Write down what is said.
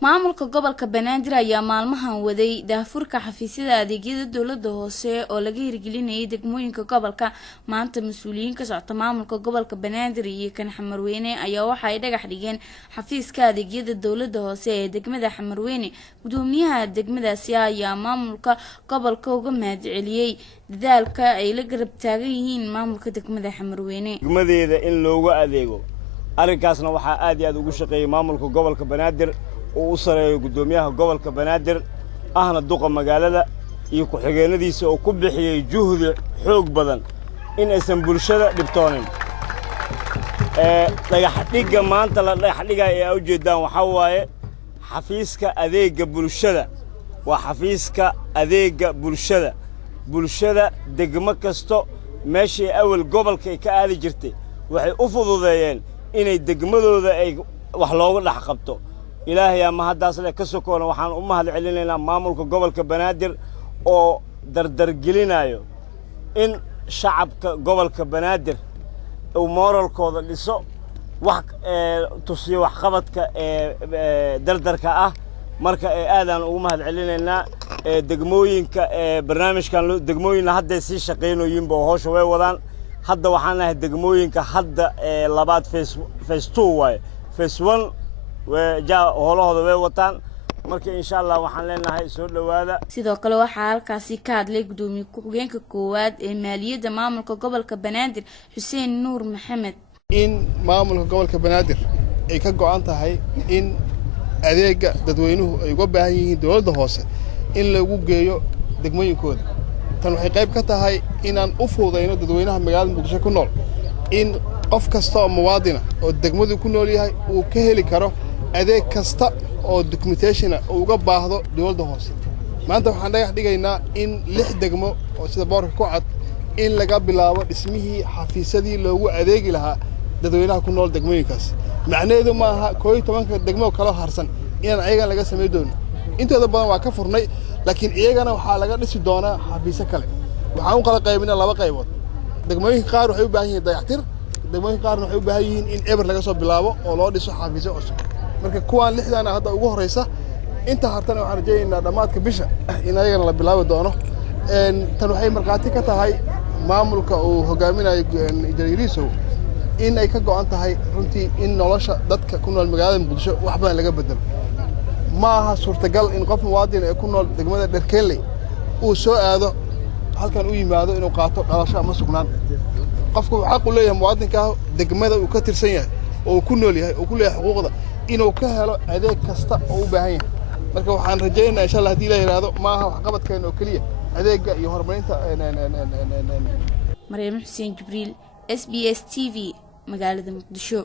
maamulka gobolka Banaadir ayaa maalmahan waday daafurka xafiisyada adeegyada dawladda hoose oo laga hirgelinayay degmooyinka gobolka. Maanta mas'uuliyiin ka socda maamulka gobolka Banaadir iyo kan Xamarweyne ayaa waxa ay dhagax dhigeen xafiiska adeegyada dawladda hoose ee degmada Xamarweyne. Gudoomiyaha degmadaasi ayaa maamulka gobolka uga mahadceliyay dadaalka ay la garab taagan yihiin maamulka degmada Xamarweyne. degmadeeda in loogu adeego arrinkaasna waxa aad iyo aad ugu shaqeeyay maamulka gobolka Banaadir oo u sareeyo gudoomiyaha gobolka Banaadir ahna duqa magaalada iyo ku xigeenadiisa oo ku bixiyay juhdi xoog badan in aysan bulshada dhibtoonin dhagax dhiga maanta la dhagax dhigay ee ujeedaan waxa waaye xafiiska adeega bulshada waa xafiiska adeega bulshada degmo kasto meeshii awal gobolka ka aadi jirtay waxay u fududeeyeen inay degmadooda ay wax looga dhax qabto. ilaahay ama haddaas le ka sokoona waxaan u mahad celinaynaa maamulka gobolka Banaadir oo dardar gelinayo in shacabka gobolka Banaadir uu moralkooda dhiso wax tusiyo wax qabadka dardarka ah marka aadaan ugu mahad celinaynaa degmooyinka barnaamijkan degmooyinka hadda si shaqeynooyin boo hawsha way wadaan hadda waxaan ahay degmooyinka hadda labaad phase 2 way phase 1 وجاء هولهooda way wataan marka insha Allah waxaan leenahay soo dhawaada. sidoo kale waxa halkaasi ka hadlay gudoomiye ku-xigeenka koowaad ee maaliyadda maamulka gobolka Banaadir Xuseen Nuur Maxamed in maamulka gobolka Banaadir ay ka go'an tahay in adeega dadweynuhu ay uga baahan yihiin dawladda hoose in lagu geeyo degmooyinkooda tan waxay qayb ka tahay inaan u fududeyno dadweynaha magaalada Muqdisho ku nool in qof kasta oo muwaadin oo degmadu ku nool yahay uu ka heli karo adeeg kasta oo documentation uu uga baahdo dawladda hoose. maanta waxaan dhagax dhigaynaa in 6 degmo oo sida boorka ku cad in laga bilaabo dhismihii xafiisadii loogu adeegi lahaa dadweynaha ku nool degmooyinkaas. macnaheedu ma aha 12 degmo kala harsan in ayaga laga sameeyo doono intooda badan waa ka furnay laakiin iyagana waxaa laga dhisi doonaa xafiiso kale. waxaan u kala qaybinaa 2 qaybood. degmooyinka qaar waxay u baahan yihiin dayactir degmooyinka qaarna waxay u baahan yihiin in eber laga soo bilaabo oo loo dhiso xafiisyo cusub. marka kuwaan 6 hadda ugu horeysa inta hartan waxaan rajaynaynaa dhamaadka bisha in ayagana la bilaabi doono. tan waxay marqaati ka tahay maamulka uu hogaaminayo Idriisow in ay ka go'an tahay runtii in nolosha dadka ku nool magaalada Muqdisho wax badan laga bedelo. ma aha suurtagal in qof muwaadin ee ku nool degmada Dharkeeley uu soo aado halkan u yimaado inuu qaato dhalasho ama sugnaan. qofku xaq u leeyahay muwaadinka degmada uu ka tirsan yahay oo ku nool yahay oo ku leeyahay xuquuqda inuu ka helo adeeg kasta oo u baahan yahay. marka waxaan rajaynayaa insha Allah hadii la yiraahdo ma aha wax qabadkeena oo kaliya adeega iyo horumarinta Maryam Xuseen Jibriil SBS TV magaalada Muqdisho.